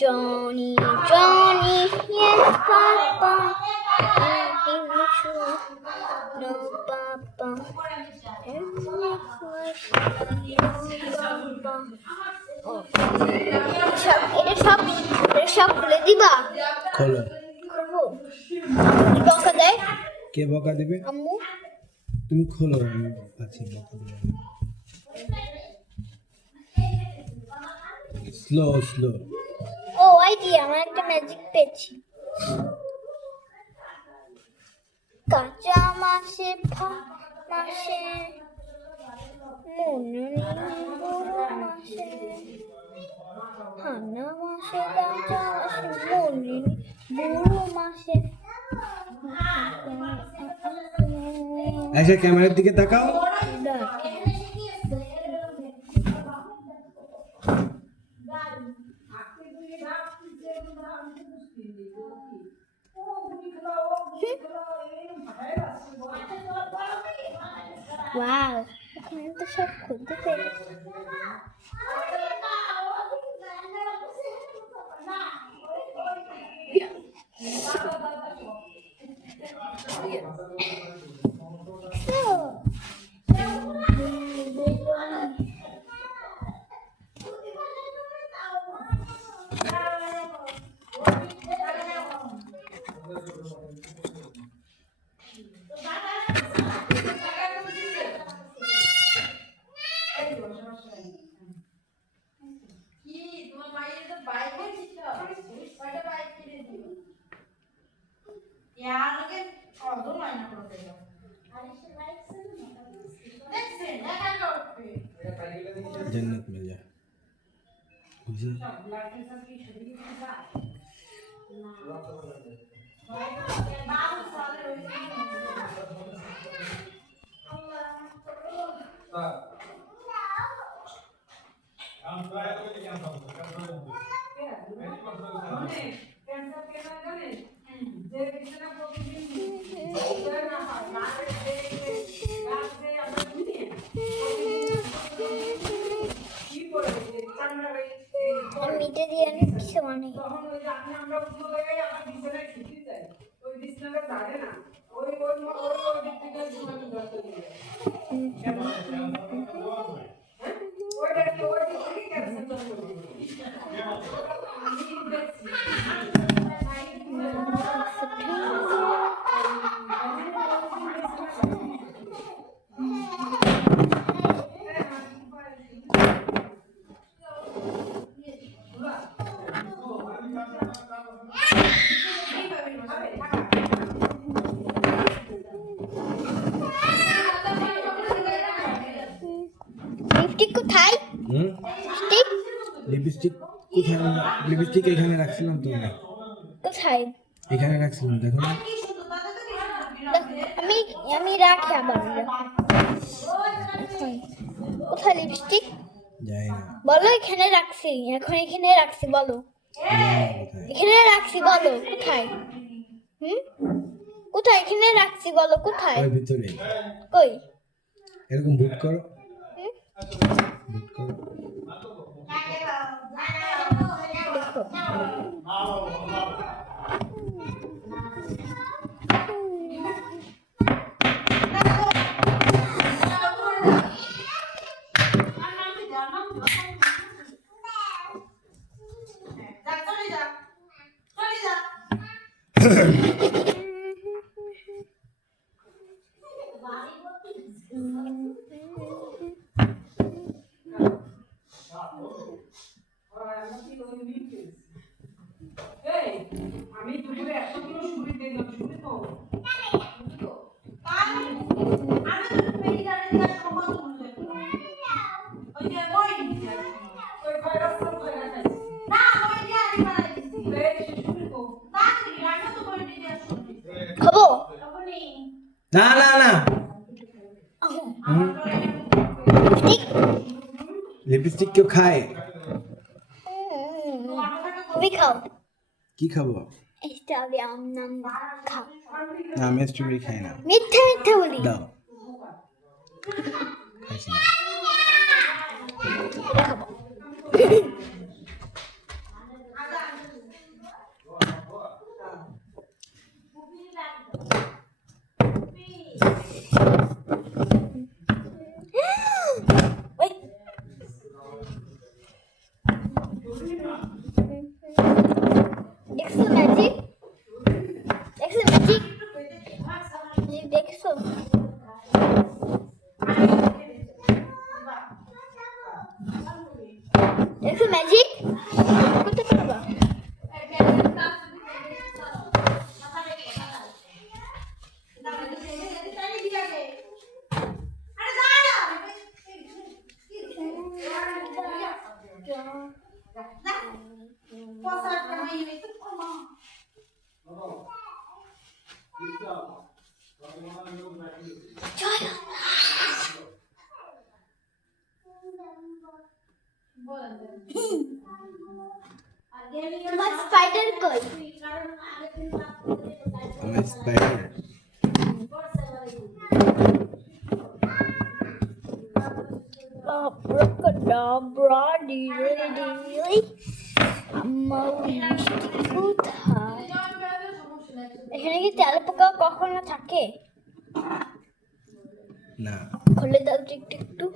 Johnny, Johnny, yes, Papa. Give me true, no, Papa. Every flesh, no, Papa. Oh. এটা সব খুলে দিবা? খোলো। খুলবো? আম্মু বকা দেয়? কে বকা দিবে? আম্মু। তুমি খোলো, আমি আছি বকা দিবে। Slow slow. ও আইডিয়া, আমার একটা ম্যাজিক পেয়েছি। কাঁচা মাসে মাসে মনে বুড়ো মাসে হানা মাসে কাঁচা মাসে মনে বুড়ো মাসে। আচ্ছা ক্যামেরার দিকে তাকাও। ওয়াও, এখানে তো সব খুলতে পেরেছি। जन्नत मिल जाए মিটে দিয়ে অনেক কিছু অনেক লিপস্টিক কোথায়? লিপস্টিক কোথায়? লিপস্টিক এখানে রাখছিলাম তো। কোথায়? এখানে রাখছিলাম, দেখো না। আমি আমি রাখি আবার। কোথায় লিপস্টিক? যাই না। বলো এখানে রাখছি, এখন এখানে রাখছি, বলো এখানে রাখছি, বলো কোথায়? কোথায় এখানে রাখছি, বলো কোথায়? ওই ভিতরে। কই? এরকম বুট করো, বুট করো। আমি দুপুরে 100 কিলো শুরু দিলাম, শুনে তো খাবো না না না। লিপস্টিক কেউ খায়? তুমি খাও। কি খাবো? স্ট্রবেরি নাম খাও। না আমি স্ট্রবেরি খাই না। মিথ্যা মিথ্যা বলি। দাও, খাইছি না। খাবো। দেখো ম্যাজিক করতে পারবা? তোমার স্পাইডার কই? আমার স্পাইডার Abracadabra, আমার মিষ্টি কোথায়? এখানে কি তেল পোকা কখনো থাকে? না খুলে দাও তো একটু একটু।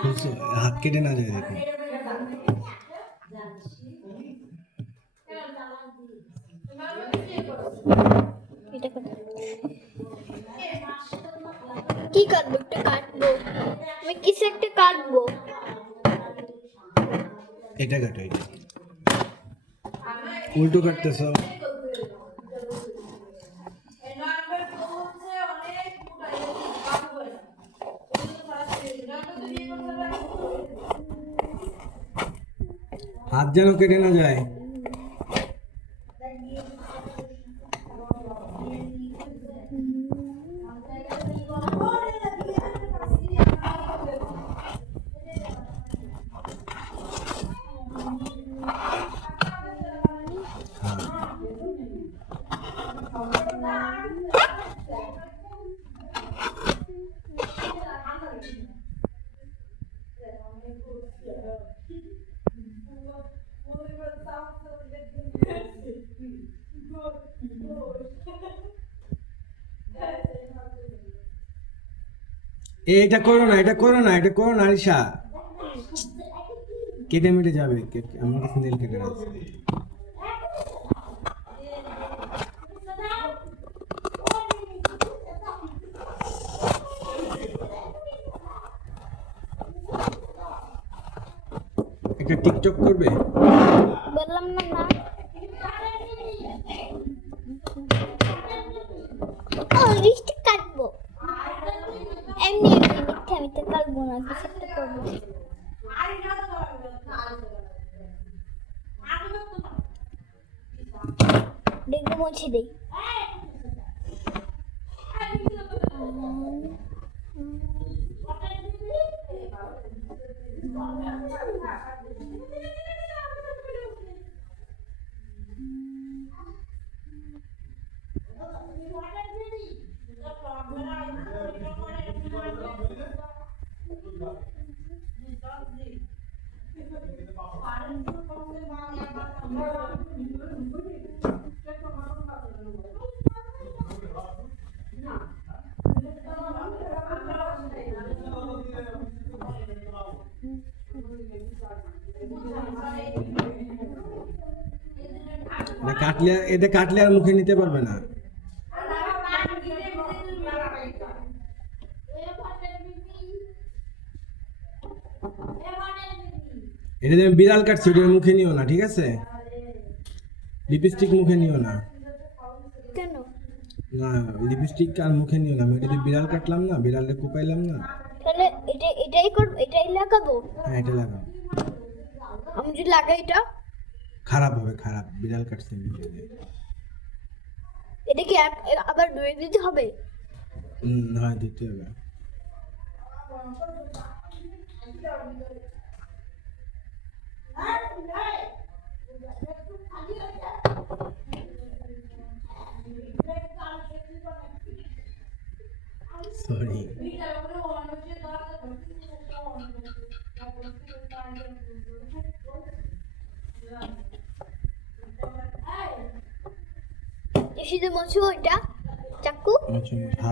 খুলছো? হাত কেটে না যায় দেখো। এটা কোথায়? কি কাটবো? একটা কাটবো, আমি কিছু একটা কাটবো। এটা কাটো, এটা উল্টো কাটতেছ। হাত যেন কেটে না যায়। এটা করো না, এটা করো না, এটা করো না আরিশা। কেটে মেটে যাবে। আমার কাছে নেল কেটে আছে। একটা টিকটক করবে? বললাম না না। লিস্ট কাটবো এমনি এমনি, মিথ্যা মিথ্যা কাটবো না, কিছু একটা করবো। দেখবো মুছে দেই। এটা কাটলে আর মুখে নিতে পারবে না। এটা তুমি বিড়াল কাটছো, এটা মুখে নিও না, ঠিক আছে? লিপস্টিক মুখে নিও না। কেন? না, লিপস্টিক আর মুখে নিও না। আমি এটা দিয়ে বিড়াল কাটলাম না, বিড়ালকে কোপাইলাম না। তাহলে এটাই করবো, এটাই লাগাবো? হ্যাঁ, এটা লাগাও। আমি যদি লাগাই এটা খারাপ হবে, খারাপ। বিড়াল কাটছে মুখে দিয়ে। এটা কি আবার ধুয়ে দিতে হবে? হ্যাঁ, দিতে হবে। সরি। এসে যে মোছো ওইটা চাকু হাত